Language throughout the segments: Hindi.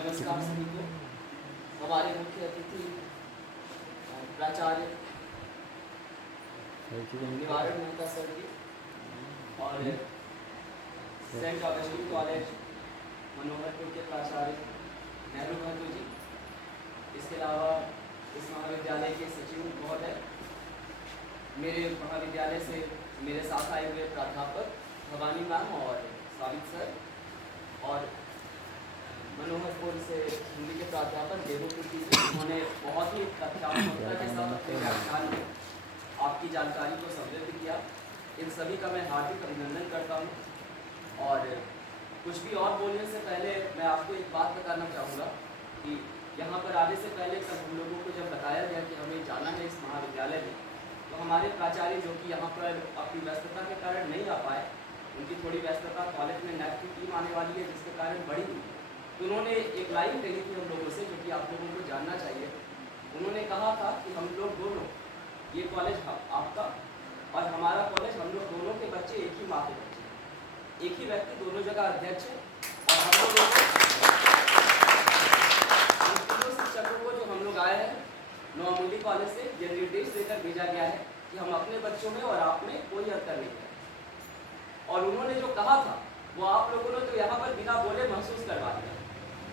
नमस्कार सभी को। हमारे मुख्य अतिथि प्राचार्य निवारण मेहता सर जी और सेंट ऑगस्टिन कॉलेज मनोहरपुर के प्राचार्य नेहरू महतो जी, इसके अलावा इस महाविद्यालय के सचिव महोदय, मेरे महाविद्यालय से मेरे साथ आए हुए प्राध्यापक भवानी मैम और स्वागत सर, और मनोहरपुर से हिंदी के प्राध्यापक देवोकृति जी, उन्होंने बहुत ही तथ्यात्मकता के साथ अपने व्याख्यान में आपकी जानकारी को समृद्ध किया। इन सभी का मैं हार्दिक अभिनंदन करता हूँ। और कुछ भी और बोलने से पहले मैं आपको एक बात बताना चाहूँगा कि यहाँ पर आने से पहले सब हम लोगों को जब बताया गया कि हमें जाना है इस महाविद्यालय में, तो हमारे प्राचार्य जो कि यहाँ पर अपनी व्यस्तता के कारण नहीं आ पाए, उनकी थोड़ी व्यस्तता, कॉलेज में नैब की टीम आने वाली है जिसके कारण बढ़ी हुई, तो उन्होंने एक लाइन कही थी हम लोगों से जो कि आप लोगों को जानना चाहिए। उन्होंने कहा था कि हम लोग दोनों, ये कॉलेज आपका और हमारा कॉलेज, हम लोग दोनों के बच्चे एक ही माँ के बच्चे, एक ही व्यक्ति दोनों जगह अध्यक्ष है। और हम लोग शिक्षकों को जो हम लोग आए हैं नौमूली कॉलेज से यह निर्देश देकर भेजा गया है कि हम अपने बच्चों में और आप में कोई अंतर नहीं है। और उन्होंने जो कहा था वो आप लोगों ने तो यहाँ पर बिना बोले महसूस करवा दिया।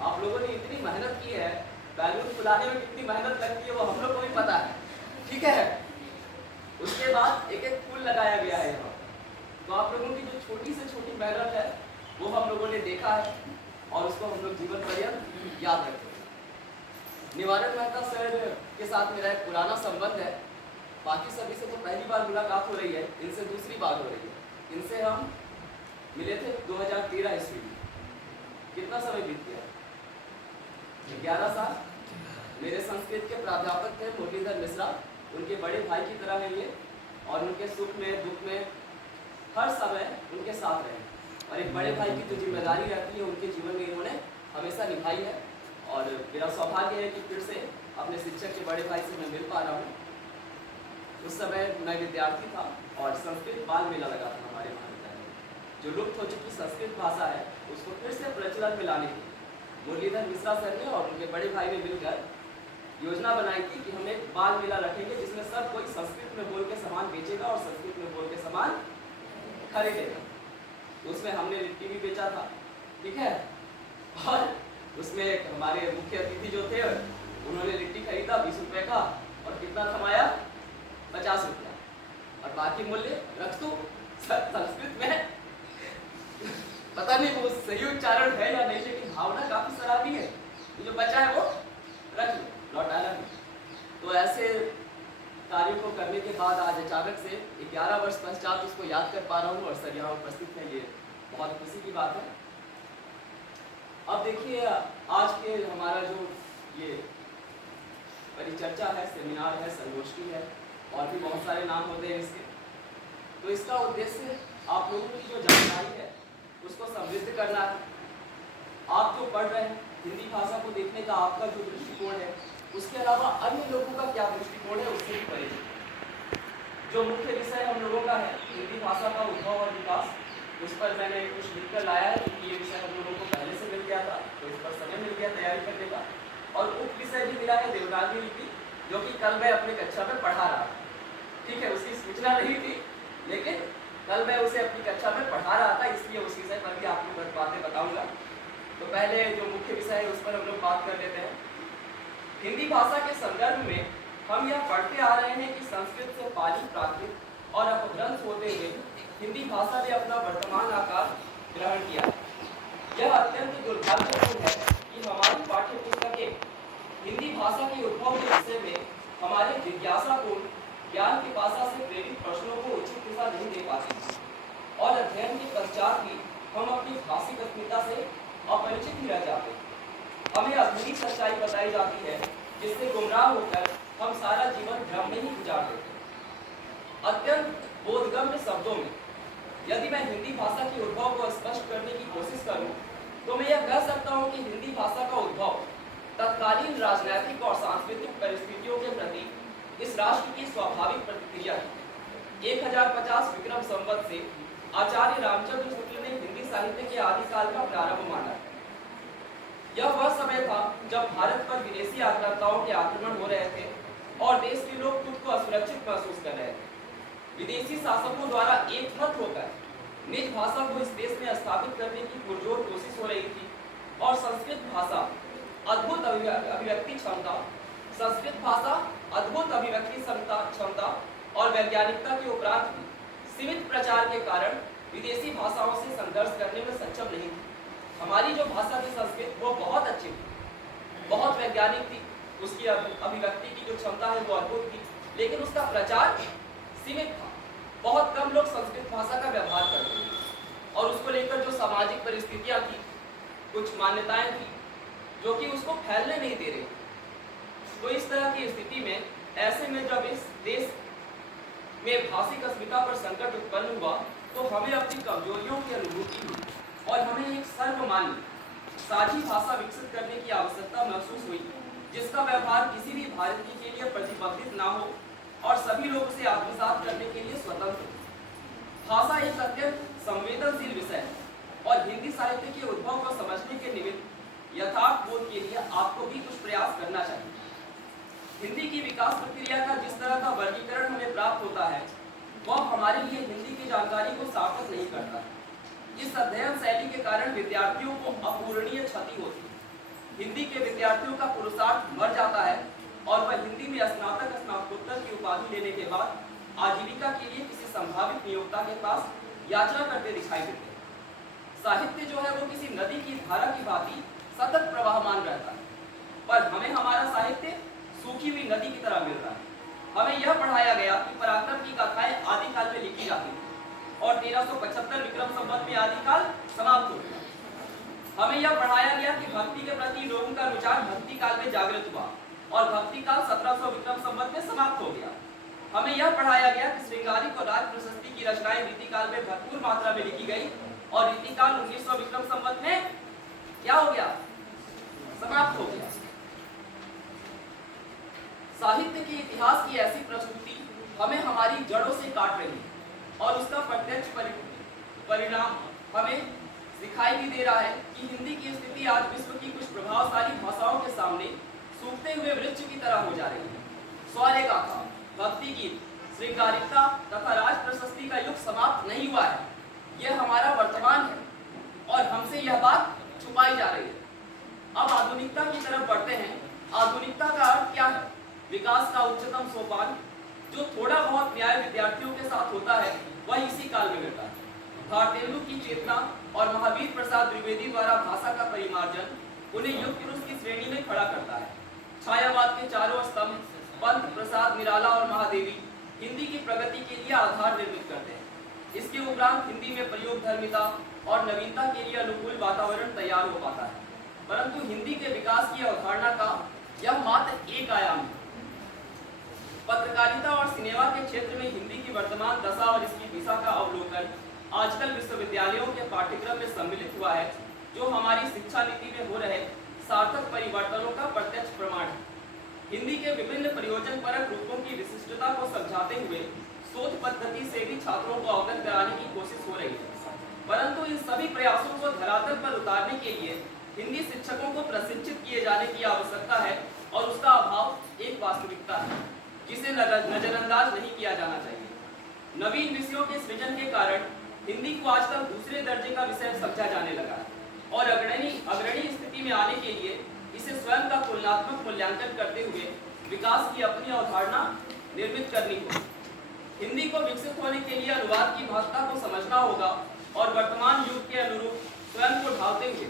आप लोगों ने इतनी मेहनत की है, बैलून फुलाने में कितनी मेहनत लगती है वो हम लोग को भी पता है, ठीक है। उसके बाद एक एक फूल लगाया गया है यहाँ, तो आप लोगों की जो छोटी से छोटी मेहनत है वो हम लोगों ने देखा है और उसको हम लोग जीवन पर्यंत याद रखते हैं। निवारण मेहता सर के साथ मेरा एक पुराना संबंध है, बाकी सभी से तो पहली बार मुलाकात हो रही है, इनसे दूसरी बार हो रही है। इनसे हम मिले थे 2013 ईस्वी में। कितना समय बीत गया? 11 साल। मेरे संस्कृत के प्राध्यापक थे मुरलीधर मिश्रा, उनके बड़े भाई की तरह है ये, और उनके सुख में दुख में हर समय उनके साथ रहे। और एक बड़े भाई की जो जिम्मेदारी रहती है उनके जीवन में इन्होंने हमेशा निभाई है। और मेरा सौभाग्य है कि फिर से अपने शिक्षक के बड़े भाई से मैं मिल पा रहा हूँ। उस समय मैं विद्यार्थी था और संस्कृत बाल मेला लगा था हमारे महाविद्यालय में। जो लुप्त हो चुकी संस्कृत भाषा है उसको फिर से प्रचलन में लाने की मुरलीधर मिश्रा सर ने और उनके बड़े भाई ने मिलकर योजना बनाई थी कि हम एक बाल मेला रखेंगे जिसमें सब कोई संस्कृत में बोल के सामान बेचेगा और संस्कृत में बोल के सामान खरीदेगा। उसमें हमने लिट्टी भी बेचा था, ठीक है। और उसमें हमारे मुख्य अतिथि जो थे उन्होंने लिट्टी खरीदा 20 रुपए का, और कितना कमाया? 50 रुपया, और बाकी मूल्य रख दो संस्कृत में। पता नहीं वो सही उच्चारण है या नहीं, लेकिन भावना काफी सराहनीय है। जो बचा है वो रख लो, लौटाना नहीं। तो ऐसे कार्यों को करने के बाद आज अचानक से 11 वर्ष पश्चात उसको याद कर पा रहा हूँ और सर यहाँ उपस्थित है, ये बहुत खुशी की बात है। अब देखिए, आज के हमारा जो ये परिचर्चा है, सेमिनार है, संगोष्ठी है, और भी बहुत सारे नाम होते हैं इसके, तो इसका उद्देश्य आप लोगों की जो जानकारी है उसको समृद्ध करना है। आप जो पढ़ रहे हैं हिंदी भाषा को देखने का आपका जो दृष्टिकोण है, उसके अलावा अन्य लोगों का क्या दृष्टिकोण है उससे भी परिचित। जो मुख्य विषय हम लोगों का है हिंदी भाषा का उद्भव और विकास, उस पर मैंने कुछ लिखकर लाया है क्योंकि ये विषय हम लोगों को पहले से मिल गया था, तो इस पर समय मिल गया तैयारी करने का। और उप विषय भी मिला है देवनागरी लिपि, जो कि कल मैं अपनी कक्षा में पढ़ा रहा था, ठीक है। उसकी सूचना नहीं थी, लेकिन कल मैं उसे अपनी कक्षा में पढ़ा रहा था, इसलिए उस विषय पर भी आपको बातें बताऊंगा। तो पहले जो मुख्य विषय है उस पर हम लोग बात कर लेते हैं। हिंदी भाषा के संदर्भ में हम यह पढ़ते आ रहे हैं कि संस्कृत से पाली, प्राकृत और अपभ्रंश होते हुए हिंदी भाषा ने अपना वर्तमान आकार ग्रहण किया। यह अत्यंत दुर्भाग्यपूर्ण है कि हमारी पाठ्य पुस्तकें हिंदी भाषा के उद्भव के विषय में हमारे जिज्ञासापूर्ण ज्ञान की भाषा से प्रेरित प्रश्नों को उचित दिशा नहीं दे पाती, और अध्ययन के पश्चात भी हम अपनी भाषिक अस्मिता से अपरिचित ही रह जाते। हमें आधुनिक सच्चाई बताई जाती है जिससे गुमराह होकर हम सारा जीवन भ्रम में ही गुजार देते। अत्यंत बोधगम्य शब्दों में यदि मैं हिंदी भाषा के उद्भव को स्पष्ट करने की कोशिश करूं, तो मैं यह कह सकता हूं कि हिंदी भाषा का उद्भव तत्कालीन राजनैतिक और सांस्कृतिक परिस्थितियों के प्रति इस राष्ट्र की स्वाभाविक प्रतिक्रिया थी। 1050 विक्रम संवत से आचार्य रामचंद्र शुक्ल ने हिंदी साहित्य के आदिकाल का प्रारंभ माना। यह वह समय था जब भारत पर विदेशी आक्रांताओं के आक्रमण हो रहे थे और देश के लोग खुद को असुरक्षित महसूस कर रहे थे। विदेशी शासकों द्वारा एकमत होकर निज भाषा को इस देश में स्थापित करने की पुरजोर कोशिश हो रही थी और संस्कृत भाषा अद्भुत अभिव्यक्ति क्षमता, संस्कृत भाषा अद्भुत अभिव्यक्ति क्षमता और वैज्ञानिकता के उपरांत भी सीमित प्रचार के कारण विदेशी भाषाओं से संघर्ष करने में सक्षम नहीं थी। हमारी जो भाषा थी संस्कृत, वो बहुत अच्छी थी, बहुत वैज्ञानिक थी, उसकी अभिव्यक्ति की जो क्षमता है वो अद्भुत थी, लेकिन उसका प्रचार सीमित था। बहुत कम लोग संस्कृत भाषा का व्यवहार करते थे और उसको लेकर जो सामाजिक परिस्थितियां थी, कुछ मान्यताएं थी जो कि उसको फैलने नहीं दे रही। तो इस तरह की स्थिति में, ऐसे में जब इस देश में भाषिक अस्मिता पर संकट उत्पन्न हुआ तो हमें अपनी कमजोरियों की अनुभूति हुई और हमें एक सर्वमान्य साझी भाषा विकसित करने की आवश्यकता महसूस हुई, जिसका व्यवहार किसी भी भारतीय के लिए प्रतिबंधित ना हो और सभी लोग उसे आत्मसात करने के लिए स्वतंत्र हो। भाषा एक अत्यंत संवेदनशील विषय है और हिंदी साहित्य के उद्भव को समझने के निमित्त यथार्थ बोध के लिए आपको भी कुछ प्रयास करना चाहिए। हिंदी की विकास प्रक्रिया का जिस तरह का वर्गीकरण हमें प्राप्त होता है, वह हमारे लिए हिंदी की जानकारी को सार्थक नहीं करता। इस अध्ययन शैली के कारण विद्यार्थियों को अपूरणीय क्षति होती है। हिंदी के विद्यार्थियों का पुरुषार्थ मर जाता है और वह हिंदी में स्नातक स्नातकोत्तर की उपाधि लेने के बाद आजीविका के लिए किसी संभावित नियोक्ता के पास याचना करते दिखाई देते हैं। साहित्य जो है वो किसी नदी की धारा की भांति सतत प्रवाहमान रहता है, पर हमें हमारा साहित्य सूखी हुई नदी की तरह मिल रहा है। हमें यह पढ़ाया गया कि पराक्रम की गाथाएं आदिकाल में लिखी जाती थी और 1375 विक्रम संवत में आदिकाल समाप्त हो गया। हमें यह पढ़ाया गया कि भक्ति के प्रति लोगों का रुझान भक्ति काल में जागृत हुआ और भक्ति काल 1700 विक्रम संवत में समाप्त हो गया। हमें यह पढ़ाया गया कि श्रृंगारिक और राज प्रशस्ति की रचनाएं रीतिकाल में भरपूर मात्रा में लिखी गई और रीतिकाल 1900 विक्रम संवत में क्या हो गया? समाप्त हो गया। साहित्य के इतिहास की ऐसी प्रस्तुति हमें हमारी जड़ों से काट रही है और उसका प्रत्यक्ष परिणाम हमें दिखाई भी दे रहा है कि हिंदी की स्थिति आज विश्व की कुछ प्रभावशाली भाषाओं के सामने सूखते हुए वृक्ष की तरह हो जा रही है। स्वर्ण गाथा, भक्ति गीत, श्रृंगारिकता तथा राज प्रशस्ति का युग समाप्त नहीं हुआ है, यह हमारा वर्तमान है और हमसे यह बात छुपाई जा रही है। अब आधुनिकता की तरफ बढ़ते हैं। आधुनिकता का अर्थ क्या है? विकास का उच्चतम सोपान जो थोड़ा बहुत न्याय विद्यार्थियों के साथ होता है, वह इसी काल में घटा है। भारतेंदु की चेतना और महावीर प्रसाद द्विवेदी द्वारा भाषा का परिमार्जन उन्हें युग पुरुष की श्रेणी में खड़ा करता है। छायावाद के चारों स्तंभ पंत, प्रसाद, निराला और महादेवी हिंदी की प्रगति के लिए आधार निर्मित करते हैं। इसके उपरांत हिंदी में प्रयोग धर्मिता और नवीनता के लिए अनुकूल वातावरण तैयार हो पाता है, परंतु हिंदी के विकास की अवधारणा का यह मात्र एक आयाम है। पत्रकारिता और सिनेमा के क्षेत्र में हिंदी की वर्तमान दशा और इसकी दिशा का अवलोकन आजकल विश्वविद्यालयों के पाठ्यक्रम में सम्मिलित हुआ है, जो हमारी शिक्षा नीति में हो रहे सार्थक परिवर्तनों का प्रत्यक्ष प्रमाण है। हिंदी के विभिन्न प्रयोजनपरक रूपों की विशिष्टता को समझाते हुए शोध पद्धति से भी छात्रों को अवगत कराने की कोशिश हो रही है, परंतु इन सभी प्रयासों को धरातल पर उतारने के लिए हिंदी शिक्षकों को प्रशिक्षित किए जाने की आवश्यकता है और उसका अभाव एक वास्तविकता है जिसे नजरअंदाज नहीं किया जाना चाहिए। नवीन विषयों के सृजन के कारण हिंदी को आजकल दूसरे दर्जे का विषय समझा जाने लगा है और अग्रणी स्थिति में आने के लिए इसे स्वयं का तुलनात्मक मूल्यांकन करते हुए विकास की अपनी अवधारणा निर्मित करनी होगी। हिंदी को विकसित होने के लिए अनुवाद की महत्ता को समझना होगा और वर्तमान युग के अनुरूप स्वयं को ढालते हुए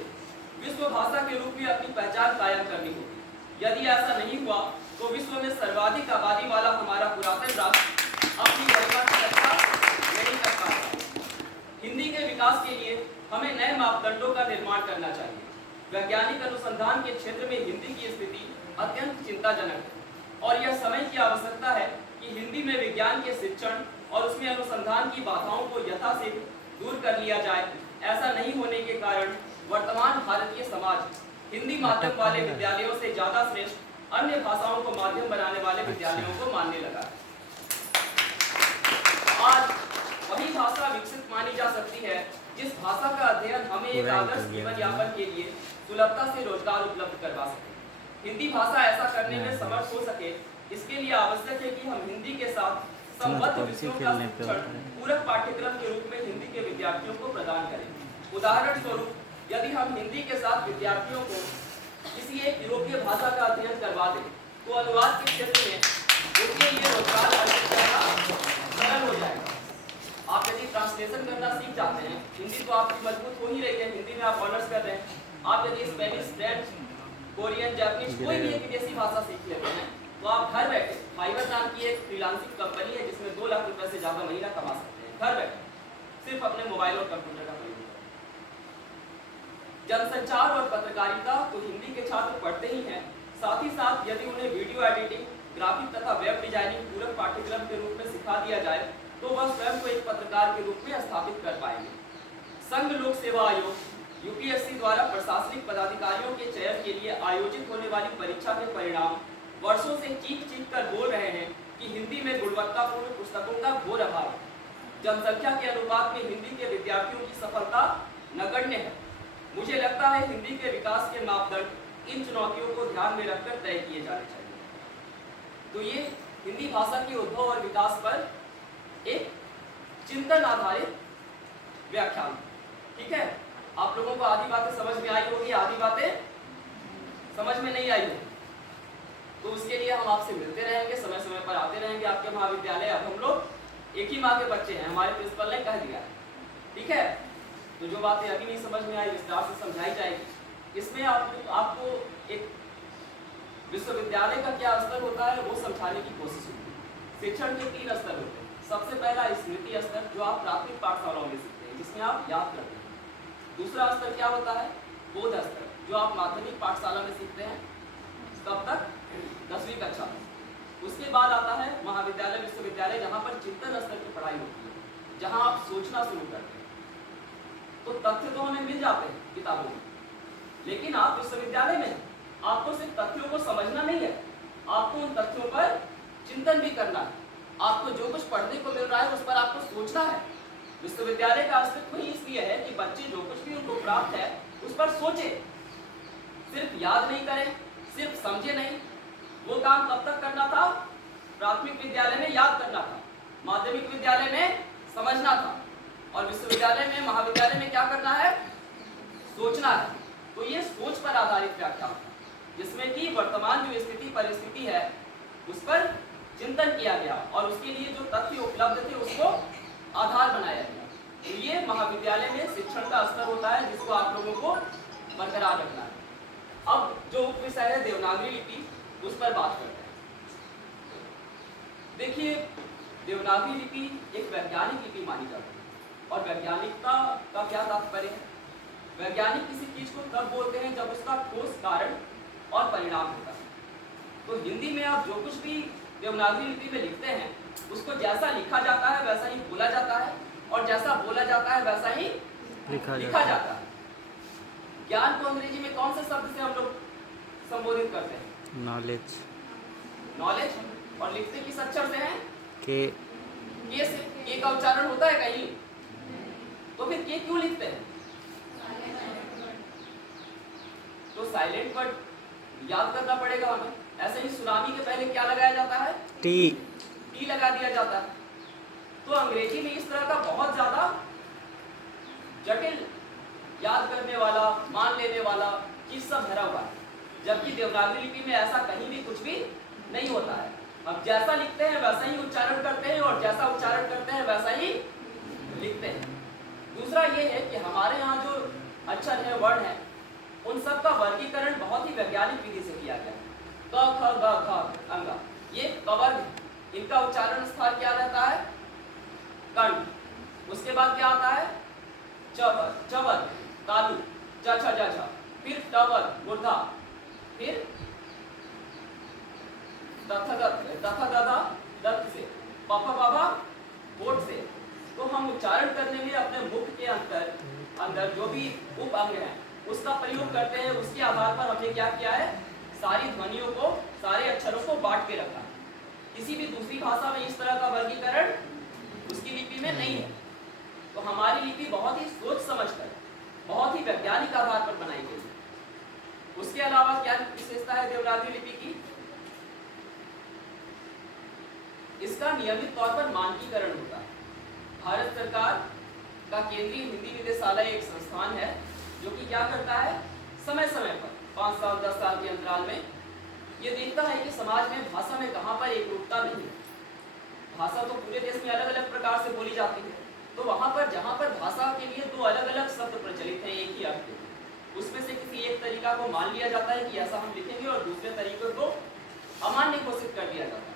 विश्व भाषा के रूप में अपनी पहचान कायम करनी होगी। यदि ऐसा नहीं हुआ तो विश्व में सर्वाधिक आबादी वाला हमारा पुरातन राष्ट्र अपनी गरिमा की रक्षा नहीं कर पाएगा। हिंदी के विकास के लिए हमें नए मापदंडों का निर्माण करना चाहिए। वैज्ञानिक अनुसंधान के क्षेत्र में हिंदी की स्थिति अत्यंत चिंताजनक है और यह समय की आवश्यकता है कि हिंदी में विज्ञान के शिक्षण और उसमें अनुसंधान की बाधाओं को यथाशीघ्र दूर कर लिया जाए। ऐसा नहीं होने के कारण वर्तमान भारतीय समाज हिंदी माध्यम वाले विद्यालयों से ज्यादा श्रेष्ठ अन्य भाषाओं को माध्यम बनाने वाले विद्यालयों को मानने लगा है। आज वही भाषा विकसित मानी जा सकती है जिस भाषा का अध्ययन हमें एक आदर्श जीवन यापन के लिए सुलभता से रोजगार उपलब्ध करवा सके। हिंदी भाषा ऐसा करने में समर्थ हो सके, इसके लिए आवश्यक है कि हम हिंदी के साथ संबद्ध विषयों का शिक्षण पूरक पाठ्यक्रम के रूप में हिंदी के विद्यार्थियों को प्रदान करें। उदाहरण स्वरूप, यदि हम हिंदी के साथ विद्यार्थियों को किसी एक यूरोपीय भाषा का अध्ययन करवा दें, तो अनुवाद के क्षेत्र में उनके लिए रोजगार अर्जित करना सरल हो जाएगा। आप यदि ट्रांसलेशन करना सीख जाते हैं, हिंदी तो आपकी मजबूत हो ही रही है, हिंदी में आप ऑनर्स कर रहे हैं, आप यदि स्पेनिश, फ्रेंच, कोरियन, जापानीज कोई भी एक विदेशी भाषा सीख लेते हैं, तो आप घर बैठे फाइवर नाम की एक फ्रीलांसिंग कंपनी है जिसमें 2 लाख रुपए से ज्यादा महीना कमा सकते हैं, घर बैठे सिर्फ अपने मोबाइल और कंप्यूटर का प्रयोग करें। जनसंचार और पत्रकारिता तो हिंदी के छात्र पढ़ते ही हैं, साथ ही साथ यदि उन्हें वीडियो एडिटिंग, ग्राफिक तथा वेब डिजाइनिंग पूरक पाठ्यक्रम के रूप में सिखा दिया जाए, तो वह स्वयं को एक पत्रकार के रूप में स्थापित कर पाएंगे। संघ लोक सेवा आयोग यूपीएससी द्वारा प्रशासनिक पदाधिकारियों के चयन के लिए आयोजित होने वाली परीक्षा के परिणाम वर्षों से चीख कर बोल रहे हैं कि हिंदी में गुणवत्तापूर्ण पुस्तकों का घोर अभाव है। जनसंख्या के अनुपात में हिंदी के विद्यार्थियों की सफलता नगण्य है। मुझे लगता है हिंदी के विकास के मापदंड इन चुनौतियों को ध्यान में रखकर तय किए जाने चाहिए। तो ये हिंदी भाषा के उद्भव और विकास पर एक चिंतन आधारित व्याख्यान, ठीक है। आप लोगों को आधी बातें समझ में आई होगी, आधी बातें समझ में नहीं आई होगी, तो उसके लिए हम आपसे मिलते रहेंगे, समय समय पर आते रहेंगे आपके महाविद्यालय। अब हम लोग एक ही माँ के बच्चे हैं, हमारे प्रिंसिपल ने कह दिया, ठीक है। तो जो बातें अभी नहीं समझ में आई विस्तार से समझाई जाएगी। इसमें आपको एक विश्वविद्यालय का क्या स्तर होता है वो समझाने की कोशिश होगी। शिक्षण के 3 स्तर होते हैं। सबसे पहला स्मृति स्तर, जो आप प्राथमिक पाठशालाओं में सीखते हैं, जिसमें आप याद करते हैं। दूसरा स्तर क्या होता है? बोध स्तर, जो आप माध्यमिक पाठशाला में सीखते हैं, कब तक? 10वीं कक्षा तक। उसके बाद आता है महाविद्यालय, विश्वविद्यालय, जहाँ पर चिंतन स्तर की पढ़ाई होती है, जहाँ आप सोचना शुरू करते हैं। तो तथ्य तो हमें मिल जाते हैं किताबों में, लेकिन आप विश्वविद्यालय में आपको सिर्फ तथ्यों को समझना नहीं है, आपको उन तथ्यों पर चिंतन भी करना है। आपको जो कुछ पढ़ने को मिल रहा है उस पर आपको सोचना है। विश्वविद्यालय का अस्तित्व ही इसलिए है कि बच्चे जो कुछ भी उनको प्राप्त है उस पर सोचे, सिर्फ याद नहीं करें, सिर्फ समझे नहीं। वो काम कब तक करना था? प्राथमिक विद्यालय में याद करना था, माध्यमिक विद्यालय में समझना था, और विश्वविद्यालय में, महाविद्यालय में क्या करना है? सोचना है। तो ये सोच पर आधारित व्याख्यान था, जिसमें कि वर्तमान जो स्थिति परिस्थिति है उस पर चिंतन किया गया और उसके लिए जो तथ्य उपलब्ध थे उसको आधार बनाया गया। तो ये महाविद्यालय में शिक्षण का स्तर होता है, जिसको आप लोगों को बरकरार रखना है। अब जो उप विषय है देवनागरी लिपि, उस पर बात करते हैं। देखिए, देवनागरी लिपि एक वैज्ञानिक लिपि मानी जाती है, और वैज्ञानिकता का क्या तात्पर्य है? वैज्ञानिक किसी चीज को तब बोलते हैं जब उसका ठोस कारण और परिणाम होता है। तो हिंदी में आप जो कुछ भी देवनागरी लिपि में लिखते हैं, उसको जैसा लिखा जाता है वैसा ही बोला जाता है, और जैसा बोला जाता है वैसा ही लिखा जाता है। ज्ञान को अंग्रेजी में कौन से शब्द से हम लोग संबोधित करते हैं? नॉलेज। नॉलेज। और लिखते किस अक्षर से हैं? के से। के का उच्चारण होता है कहीं? तो फिर के क्यों लिखते हैं? तो साइलेंट वर्ड याद करना पड़ेगा हमें। ऐसे ही सुनामी के पहले क्या लगाया जाता है? टी लगा दिया जाता है। तो अंग्रेजी में इस तरह का बहुत ज्यादा जटिल, याद करने वाला, मान लेने वाला चीज सब भरा हुआ है, जबकि देवनागरी लिपि में ऐसा कहीं भी कुछ भी नहीं होता है। अब जैसा लिखते हैं वैसा ही उच्चारण करते हैं, और जैसा उच्चारण करते हैं वैसा ही लिखते हैं। दूसरा ये है कि हमारे यहाँ जो अक्षर है, वर्ण है, उन सब का वर्गीकरण बहुत ही वैज्ञानिक विधि से किया गया है। क ख ग घ अंगा, ये कवर्ग, इनका उच्चारण स्थान क्या रहता है? कंठ। उसके बाद क्या आता है? चवर, तालु, च छ ज छ, फिर टवर, मूर्धा, फिर दधा दत्त से, पफ बाबा होठ से। तो हम उच्चारण करने में अपने मुख के अंदर जो भी उप अंग है उसका प्रयोग करते हैं। उसके आधार पर हमने क्या किया है? सारी ध्वनियों को, सारे अक्षरों को बांट के रखा। किसी भी दूसरी भाषा में इस तरह का वर्गीकरण उसकी लिपि में नहीं है। तो हमारी लिपि बहुत ही सोच समझकर, बहुत ही वैज्ञानिक आधार पर बनाई गई है। इसके अलावा क्या विशेषता है देवनागरी लिपि की? इसका नियमित तौर पर मानकीकरण होता है। भारत सरकार का केंद्रीय हिंदी निदेशालय एक संस्थान है जो कि क्या करता है, समय समय पर 5 साल 10 साल के अंतराल में ये देखता है कि समाज में भाषा में कहाँ पर एकरूपता नहीं है। भाषा तो पूरे देश में अलग अलग प्रकार से बोली जाती है, तो वहां पर जहां पर भाषा के लिए दो अलग अलग शब्द प्रचलित हैं एक ही अर्थ के, उसमें से किसी एक तरीका को मान लिया जाता है कि ऐसा हम लिखेंगे और दूसरे तरीके को अमान्य घोषित कर दिया जाता है।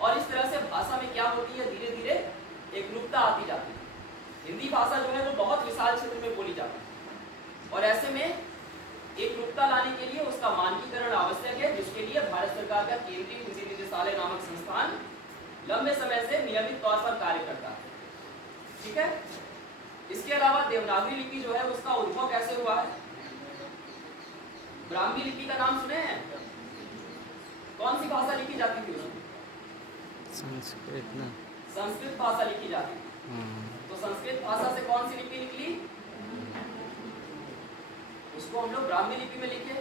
और इस तरह से भाषा में क्या होती है, धीरे धीरे एकरूपता आती जाती है। हिंदी भाषा जो है वो बहुत विशाल क्षेत्र में बोली जाती है और ऐसे में एकरूपता लाने के लिए उसका मानकीकरण आवश्यक है, जिसके लिए भारत सरकार का केंद्रीय हिंदी निदेशालय नामक संस्थान लंबे समय से नियमित तौर पर कार्य करता है। ठीक है। इसके अलावा देवनागरी लिपि जो है उसका उद्भव कैसे हुआ है? ब्राह्मी लिपि का नाम सुने हैं? कौन सी भाषा लिखी जाती थी उसमें? संस्कृत ना, संस्कृत भाषा लिखी जाती थी। तो संस्कृत भाषा से कौन सी लिपि निकली? उसको हम लोग ब्राह्मी लिपि में लिखे।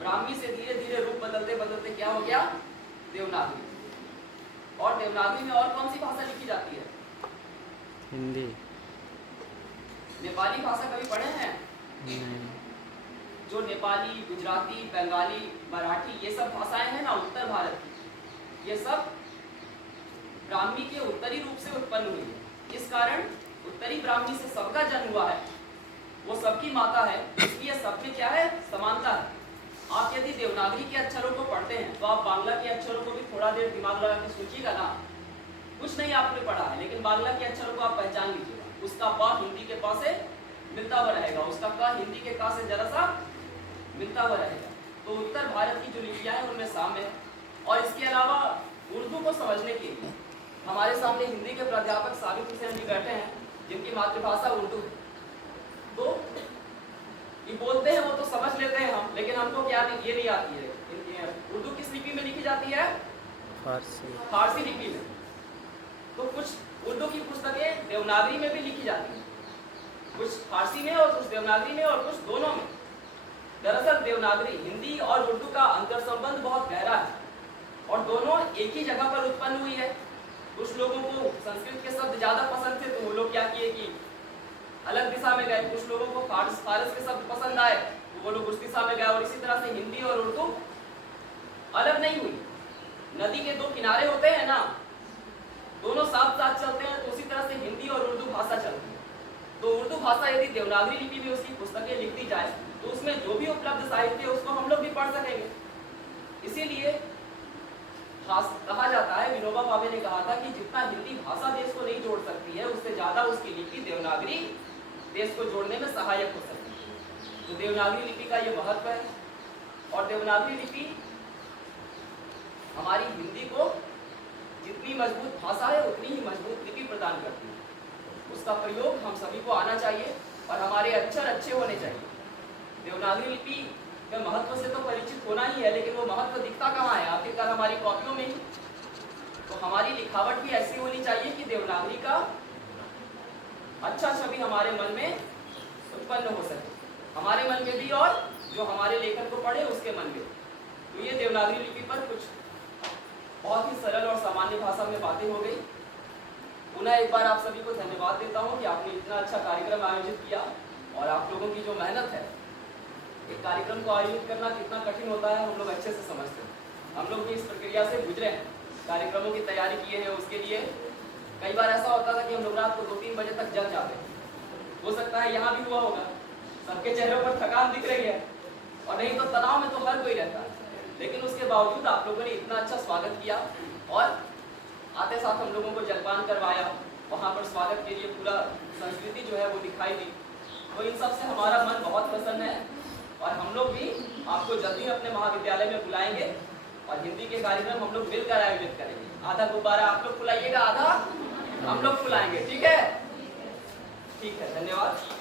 ब्राह्मी से धीरे धीरे रूप बदलते बदलते क्या हो गया? देवनागरी। और देवनागरी में और कौन सी भाषा लिखी जाती है? हिंदी। नेपाली भाषा कभी पढ़े हैं? नहीं। जो नेपाली, गुजराती, बंगाली, मराठी ये सब भाषाएं हैं ना उत्तर भारत की, ये सब ब्राह्मी के उत्तरी रूप से उत्पन्न हुई है। इस कारण उत्तरी ब्राह्मी से सबका जन्म हुआ है, वो सबकी माता है, इसलिए सब में क्या है? समानता है। आप यदि देवनागरी के अक्षरों को पढ़ते हैं तो आप बांग्ला के अक्षरों को भी थोड़ा देर दिमाग लगा के सोचिएगा ना। कुछ नहीं आपने पढ़ा है लेकिन बांग्ला के अक्षरों को आप पहचान लीजिएगा। उसका ब हिंदी के प से मिलता हुआ रहेगा, उसका क हिंदी के क से जरा सा मिलता हुआ रहेगा। तो उत्तर भारत की जो लिपियां हैं उनमें साम्य है। और इसके अलावा उर्दू को समझने के लिए हमारे सामने हिंदी के प्राध्यापक साबित हुसैन जी बैठे हैं जिनकी मातृभाषा उर्दू है। तो ये बोलते हैं वो तो समझ लेते हैं हम, लेकिन हमको क्या ये नहीं आती है। उर्दू किस लिपि में लिखी जाती है? फारसी लिपि में। तो कुछ उर्दू की पुस्तकें देवनागरी में भी लिखी जाती हैं, कुछ फारसी में और कुछ देवनागरी में और कुछ दोनों में। दरअसल देवनागरी हिंदी और उर्दू का अंतर संबंध बहुत गहरा है और दोनों एक ही जगह पर उत्पन्न हुई है। कुछ लोगों को संस्कृत के शब्द ज्यादा पसंद थे तो वो लोग क्या किए कि अलग दिशा में गए। कुछ लोगों को फारस के शब्द पसंद आए तो वो लोग उस दिशा में गए। और इसी तरह से हिंदी और उर्दू अलग नहीं हुई। नदी के दो किनारे होते हैं ना, दोनों साथ साथ चलते हैं, तो उसी तरह से हिंदी और उर्दू भाषा चलती है। तो उर्दू भाषा यदि देवनागरी लिपि में उसकी पुस्तकें लिख दी जाए तो उसमें जो भी उपलब्ध साहित्य है उसको हम लोग भी पढ़ सकेंगे। इसीलिए कहा जाता है, विनोबा भावे ने कहा था कि जितना हिंदी भाषा देश को नहीं जोड़ सकती है उससे ज्यादा उसकी लिपि देवनागरी देश को जोड़ने में सहायक हो सकती है। तो देवनागरी लिपि का ये महत्व है। और देवनागरी लिपि हमारी हिंदी को जितनी मजबूत भाषा है उतनी ही मजबूत लिपि प्रदान करती है। उसका प्रयोग हम सभी को आना चाहिए और हमारे अक्षर अच्छे होने चाहिए। देवनागरी लिपि के महत्व से तो परिचित होना ही है, लेकिन वो महत्व दिखता कहाँ है? आखिरकार हमारी कॉपियों में ही। तो हमारी लिखावट भी ऐसी होनी चाहिए कि देवनागरी का अच्छा छवि हमारे मन में उत्पन्न हो सके, हमारे मन में भी और जो हमारे लेखन को पढ़े उसके मन में। तो ये देवनागरी लिपि पर कुछ बहुत ही सरल और सामान्य भाषा में बातें हो गई। पुनः एक बार आप सभी को धन्यवाद देता हूँ कि आपने इतना अच्छा कार्यक्रम आयोजित किया। और आप लोगों की जो मेहनत है, एक कार्यक्रम को आयोजित करना कितना कठिन होता है हम लोग अच्छे से समझते हैं। हम लोग भी इस प्रक्रिया से गुजरे हैं, कार्यक्रमों की तैयारी किए हैं। उसके लिए कई बार ऐसा होता था कि हम लोग रात को 2-3 बजे तक जग जाते हैं। हो सकता है यहाँ भी हुआ होगा, सबके चेहरों पर थकान दिख रही है और नहीं तो तनाव में तो हर कोई रहता है। लेकिन उसके बावजूद आप लोगों ने इतना अच्छा स्वागत किया और आते साथ हम लोगों को जलपान करवाया। वहाँ पर स्वागत के लिए पूरा संस्कृति जो है वो दिखाई दी। तो इन सब से हमारा मन बहुत प्रसन्न है और हम लोग भी आपको जल्दी अपने महाविद्यालय में बुलाएंगे और हिंदी के कार्यक्रम हम लोग मिलकर आयोजित करेंगे। आधा गुब्बारा आप लोग फुलाइएगा, आधा हम लोग फुलाएंगे। ठीक है? ठीक है, धन्यवाद।